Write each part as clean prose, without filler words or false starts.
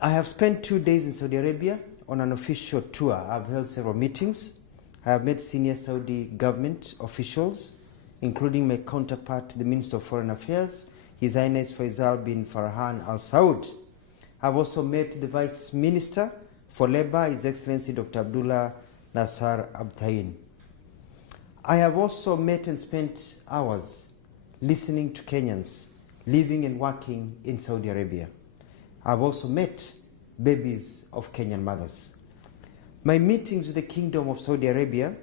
I have spent 2 days in Saudi Arabia on an official tour. I've held several meetings. I have met senior Saudi government officials, including my counterpart, the Minister of Foreign Affairs, His Highness Faisal bin Farhan Al Saud. I've also met the Vice Minister for Labour, His Excellency Dr. Abdullah Nasser Abtain. I have also met and spent hours listening to Kenyans living and working in Saudi Arabia. I've also met babies of Kenyan mothers. My meetings with the Kingdom of Saudi Arabia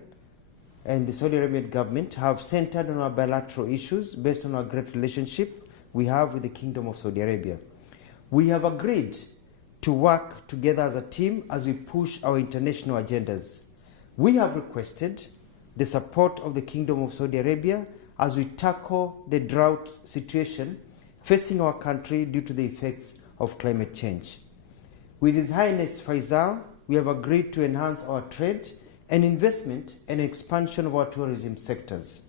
and the Saudi Arabian government have centered on our bilateral issues based on our great relationship we have with the Kingdom of Saudi Arabia. We have agreed to work together as a team as we push our international agendas. We have requested the support of the Kingdom of Saudi Arabia as we tackle the drought situation facing our country due to the effects of climate change. With His Highness Faisal, we have agreed to enhance our trade and investment and expansion of our tourism sectors.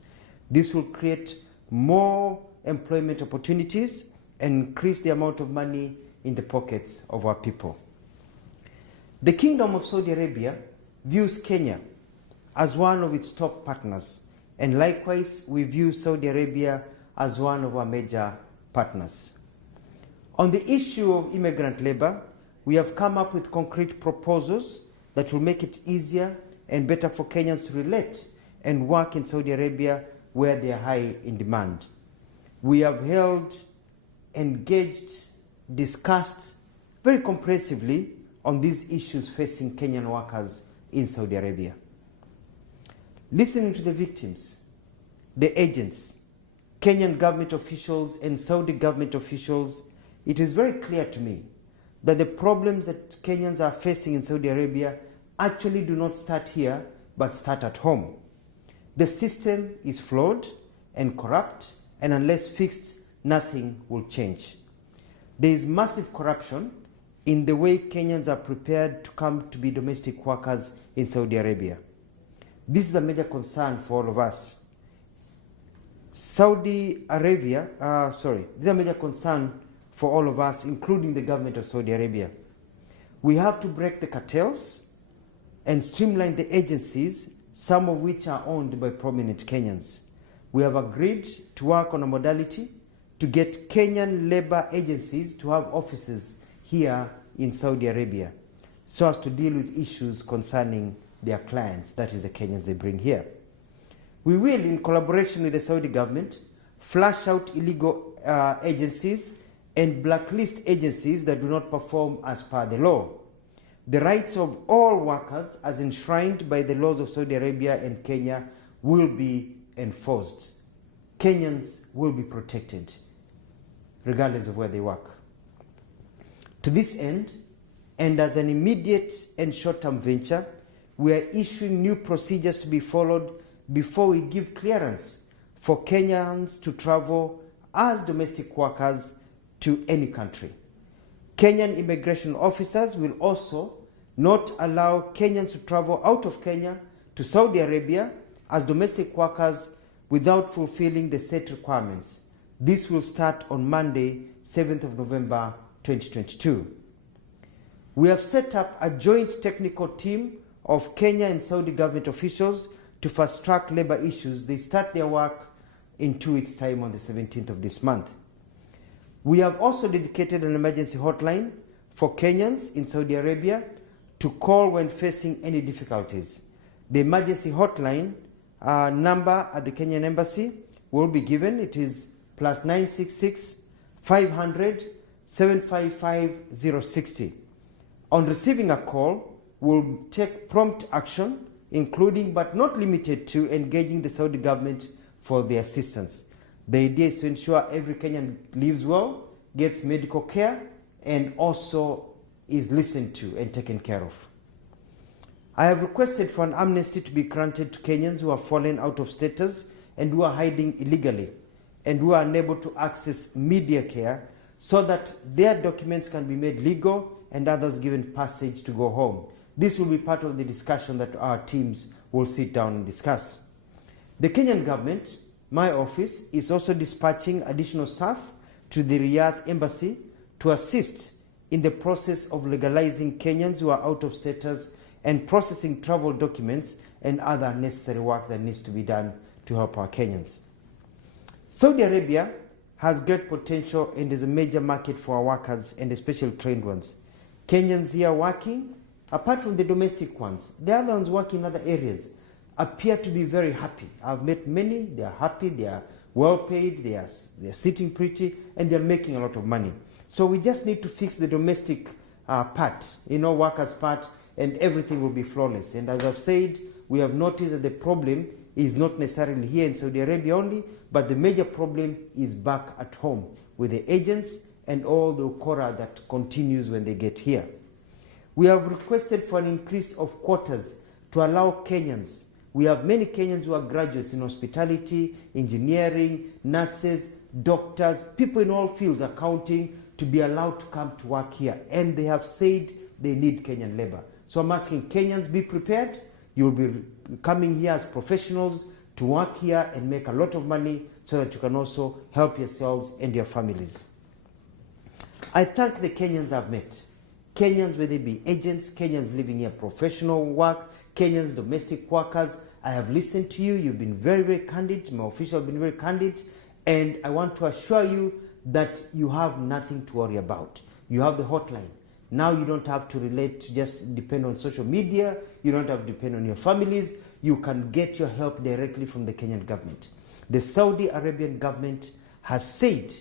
This will create more employment opportunities and increase the amount of money in the pockets of our people. The Kingdom of Saudi Arabia views Kenya as one of its top partners, and likewise we view Saudi Arabia as one of our major partners. On the issue of immigrant labor, we have come up with concrete proposals that will make it easier and better for Kenyans to relate and work in Saudi Arabia where they are high in demand. We have held, engaged, discussed very comprehensively on these issues facing Kenyan workers in Saudi Arabia. Listening to the victims, the agents, Kenyan government officials and Saudi government officials, it is very clear to me that the problems that Kenyans are facing in Saudi Arabia actually do not start here, but start at home. The system is flawed and corrupt, and unless fixed, nothing will change. There is massive corruption in the way Kenyans are prepared to come to be domestic workers in Saudi Arabia. This is a major concern for all of us. This is a major concern for all of us, including the government of Saudi Arabia. We have to break the cartels and streamline the agencies, some of which are owned by prominent Kenyans. We have agreed to work on a modality to get Kenyan labor agencies to have offices here in Saudi Arabia so as to deal with issues concerning their clients, that is the Kenyans they bring here. We will, in collaboration with the Saudi government, flush out illegal agencies and blacklist agencies that do not perform as per the law. The rights of all workers, as enshrined by the laws of Saudi Arabia and Kenya, will be enforced. Kenyans will be protected, regardless of where they work. To this end, and as an immediate and short-term venture, we are issuing new procedures to be followed before we give clearance for Kenyans to travel as domestic workers to any country. Kenyan immigration officers will also not allow Kenyans to travel out of Kenya to Saudi Arabia as domestic workers without fulfilling the set requirements. This will start on Monday, 7th of November, 2022. We have set up a joint technical team of Kenya and Saudi government officials to fast-track labor issues. They start their work in 2 weeks' time on the 17th of this month. We have also dedicated an emergency hotline for Kenyans in Saudi Arabia to call when facing any difficulties. The emergency hotline number at the Kenyan Embassy will be given. It is +966 500 755 060. On receiving a call, we'll take prompt action, including but not limited to engaging the Saudi government for the assistance. The idea is to ensure every Kenyan lives well, gets medical care, and also is listened to and taken care of. I have requested for an amnesty to be granted to Kenyans who have fallen out of status and who are hiding illegally and who are unable to access media care so that their documents can be made legal and others given passage to go home. This will be part of the discussion that our teams will sit down and discuss. The Kenyan government, my office, is also dispatching additional staff to the Riyadh embassy to assist in the process of legalizing Kenyans who are out of status and processing travel documents and other necessary work that needs to be done to help our Kenyans. Saudi Arabia has great potential and is a major market for our workers, and especially trained ones. Kenyans here working, apart from the domestic ones, the other ones working in other areas, appear to be very happy. I've met many, they are happy, they are well paid, they are sitting pretty, and they're making a lot of money. So we just need to fix the domestic part, workers' part, and everything will be flawless. And as I've said, we have noticed that the problem is not necessarily here in Saudi Arabia only, but the major problem is back at home with the agents and all the ukora that continues when they get here. We have requested for an increase of quotas to allow Kenyans. We have many Kenyans who are graduates in hospitality, engineering, nurses, doctors, people in all fields, accounting, to be allowed to come to work here. And they have said they need Kenyan labor. So I'm asking Kenyans, be prepared. You'll be coming here as professionals to work here and make a lot of money so that you can also help yourselves and your families. I thank the Kenyans I've met. Kenyans, whether they be agents, Kenyans living here, professional work, Kenyans, domestic workers. I have listened to you. You've been very, very candid. My officials have been very candid. And I want to assure you that you have nothing to worry about. You have the hotline. Now you don't have to relate to just depend on social media. You don't have to depend on your families. You can get your help directly from the Kenyan government. The Saudi Arabian government has said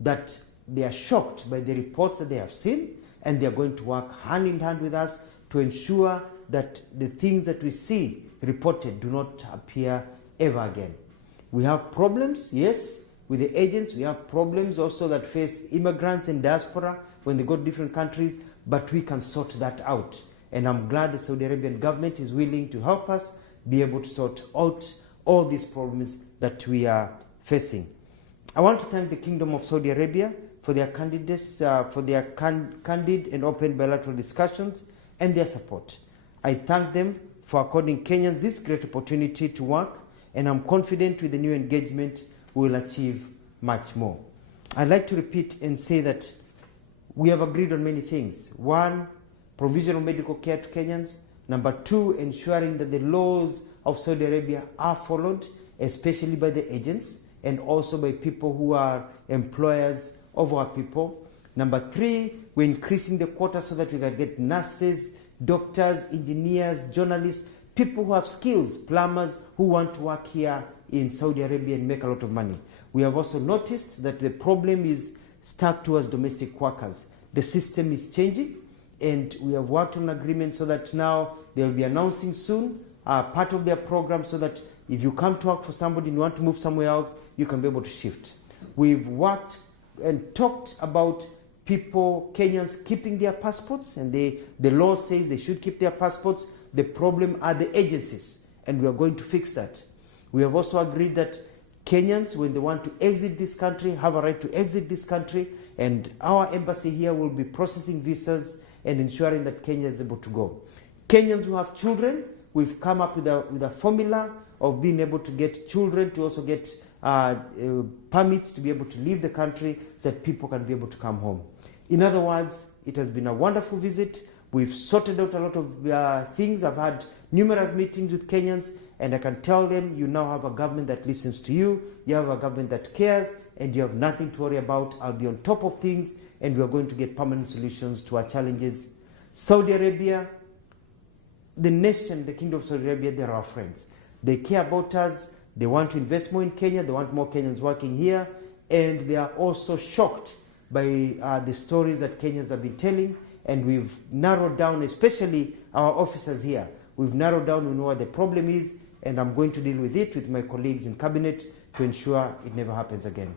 that they are shocked by the reports that they have seen, and they are going to work hand in hand with us to ensure that the things that we see reported do not appear ever again. We have problems, yes, with the agents. We have problems also that face immigrants and diaspora when they go to different countries, but we can sort that out. And I'm glad the Saudi Arabian government is willing to help us be able to sort out all these problems that we are facing. I want to thank the Kingdom of Saudi Arabia for their candidates, for their candid and open bilateral discussions and their support. I thank them for according Kenyans this great opportunity to work, and I'm confident with the new engagement we will achieve much more. I'd like to repeat and say that we have agreed on many things. One, provisional medical care to Kenyans. Number two, ensuring that the laws of Saudi Arabia are followed, especially by the agents and also by people who are employers of our people. Number three, we're increasing the quota so that we can get nurses, doctors, engineers, journalists, people who have skills, plumbers who want to work here in Saudi Arabia and make a lot of money. We have also noticed that the problem is stuck towards domestic workers. The system is changing, and we have worked on an agreement so that now they'll be announcing soon part of their program so that if you come to work for somebody and you want to move somewhere else, you can be able to shift. We've worked and talked about people, Kenyans, keeping their passports, and the law says they should keep their passports. The problem are the agencies, and we are going to fix that. We have also agreed that Kenyans, when they want to exit this country, have a right to exit this country, and our embassy here will be processing visas and ensuring that Kenya is able to go. Kenyans who have children, we've come up with a formula of being able to get children to also get permits to be able to leave the country so that people can be able to come home. In other words, it has been a wonderful visit. We've sorted out a lot of things. I've had numerous meetings with Kenyans, and I can tell them you now have a government that listens to you, you have a government that cares, and you have nothing to worry about. I'll be on top of things, and we are going to get permanent solutions to our challenges. Saudi Arabia, the nation, the Kingdom of Saudi Arabia, they're our friends. They care about us. They want to invest more in Kenya. They want more Kenyans working here. And they are also shocked by the stories that Kenyans have been telling. And we've narrowed down, especially our officers here. We've narrowed down, we know what the problem is, and I'm going to deal with it with my colleagues in cabinet to ensure it never happens again.